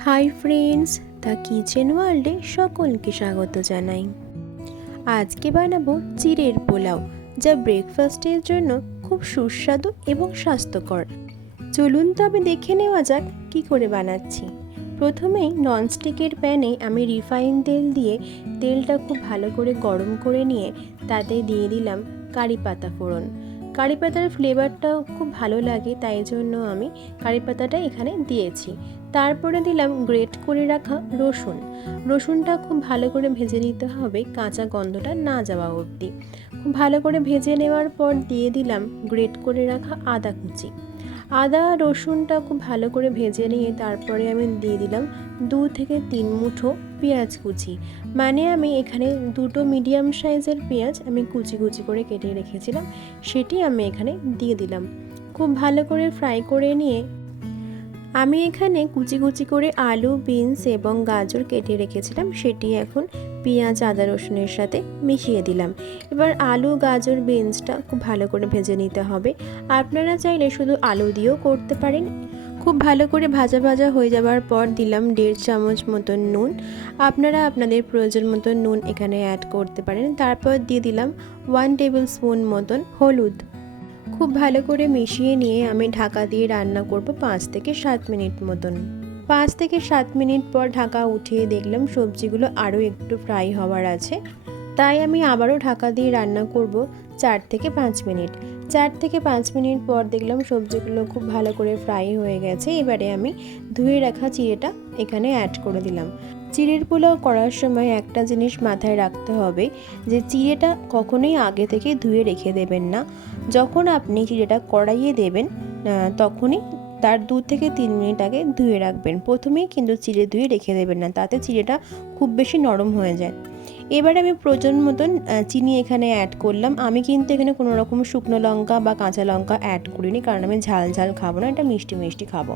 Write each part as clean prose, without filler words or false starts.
Hi friends, the kitchen ওয়ার্ল্ডে সকলকে স্বাগত জানাই। আজকে বানাবো চিড়ের পোলাও, যা ব্রেকফাস্টের জন্য খুব সুস্বাদু এবং স্বাস্থ্যকর। চলুন তবে দেখে নেওয়া যাক কী করে বানাচ্ছি। প্রথমেই ননস্টিকের প্যানে আমি রিফাইন তেল দিয়ে তেলটা খুব ভালো করে গরম করে নিয়ে তাতে দিয়ে দিলাম কারি পাতা ফোড়ন। কারি পাতার ফ্লেভারটা খুব ভালো লাগে, তাই জন্য আমি কারি পাতাটা এখানে দিয়েছি। তারপরে দিলাম গ্রেট করে রাখা রসুনটা খুব ভালো করে ভেজে নিতে হবে, কাঁচা গন্ধটা না যাওয়া অবধি। খুব ভালো করে ভেজে নেওয়ার পর দিয়ে দিলাম গ্রেট করে রাখা আদা কুচি। আদা রসুনটা খুব ভালো করে ভেজে নিয়ে তারপরে আমি দিয়ে দিলাম 2 থেকে 3 মুঠো পেঁয়াজ কুচি। মানে আমি এখানে দুটো মিডিয়াম সাইজের পেঁয়াজ আমি কুচি কুচি করে কেটে রেখেছিলাম, সেটি আমি এখানে দিয়ে দিলাম। খুব ভালো করে ফ্রাই করে নিয়ে আমি এখানে কুচি কুচি করে আলু, বিনস এবং গাজর কেটে রেখেছিলাম, সেটি এখন পেঁয়াজ আদা রসুনের সাথে মিশিয়ে দিলাম। এবার আলু, গাজর, বিনসটা খুব ভালো করে ভেজে নিতে হবে। আপনারা চাইলে শুধু আলু দিয়েও করতে পারেন। খুব ভালো করে ভাজা ভাজা হয়ে যাওয়ার পর দিলাম 1.5 চামচ মতন নুন। আপনারা আপনাদের প্রয়োজন মতন নুন এখানে অ্যাড করতে পারেন। তারপর দিয়ে দিলাম 1 টেবিল স্পুন মতন হলুদ। খুব ভালো করে মিশিয়ে নিয়ে আমি ঢাকা দিয়ে রান্না করব 5 থেকে 7 মিনিট মতন। 5 থেকে 7 মিনিট পর ঢাকা উঠিয়ে দেখলাম সবজিগুলো আরও একটু ফ্রাই হওয়ার আছে, তাই আমি আবারও ঢাকা দিয়ে রান্না করব 4 থেকে 5 মিনিট। 4 থেকে 5 মিনিট পর দেখলাম সবজিগুলো খুব ভালো করে ফ্রাই হয়ে গেছে। এবারে আমি ধুয়ে রাখা চিড়েটা এখানে অ্যাড করে দিলাম। চিড়ের পোলাও করার সময় একটা জিনিস মাথায় রাখতে হবে যে চিড়েটা কখনোই আগে থেকে ধুয়ে রেখে দেবেন না। যখন আপনি চিড়েটা কড়াইয়ে দেবেন তখনই তার 2 থেকে 3 মিনিট আগে ধুয়ে রাখবেন। প্রথমেই কিন্তু চিড়ে ধুয়ে রেখে দেবেন না, তাতে চিড়েটা খুব বেশি নরম হয়ে যায়। এবারে আমি প্রয়োজন মতন চিনি এখানে অ্যাড করলাম। আমি কিন্তু এখানে কোনো রকম শুকনো লঙ্কা বা কাঁচা লঙ্কা অ্যাড করিনি, কারণ আমি ঝাল ঝাল খাবো না, এটা মিষ্টি মিষ্টি খাবো।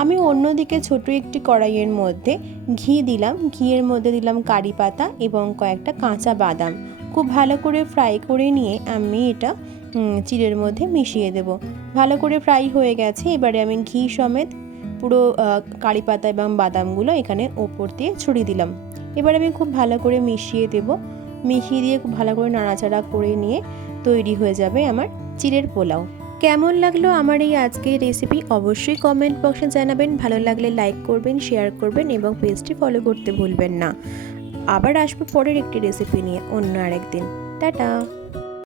আমি অন্যদিকে ছোট একটি কড়াইয়ের মধ্যে ঘি দিলাম। ঘিয়ের মধ্যে দিলাম কারি পাতা এবং কয়েকটা কাঁচা বাদাম। খুব ভালো করে ফ্রাই করে নিয়ে আমি এটা চিড়ের মধ্যে মিশিয়ে দেব। ভালো করে ফ্রাই হয়ে গেছে। এবারে আমি ঘি সমেত পুরো কারি পাতা এবং বাদামগুলো এখানে ওপর দিয়ে ছড়িয়ে দিলাম। এবার আমি খুব ভালো করে মিশিয়ে দেব। মিশিয়ে দিয়ে খুব ভালো করে নাড়াচাড়া করে নিয়ে তৈরি হয়ে যাবে আমার চিড়ের পোলাও। কেমন লাগলো আমার এই আজকের রেসিপি অবশ্যই কমেন্ট বক্সে জানাবেন। ভালো লাগলে লাইক করবেন, শেয়ার করবেন এবং পেজটি ফলো করতে ভুলবেন না। আবার আসবো পরের একটি রেসিপি নিয়ে অন্য আরেকদিন। টাটা।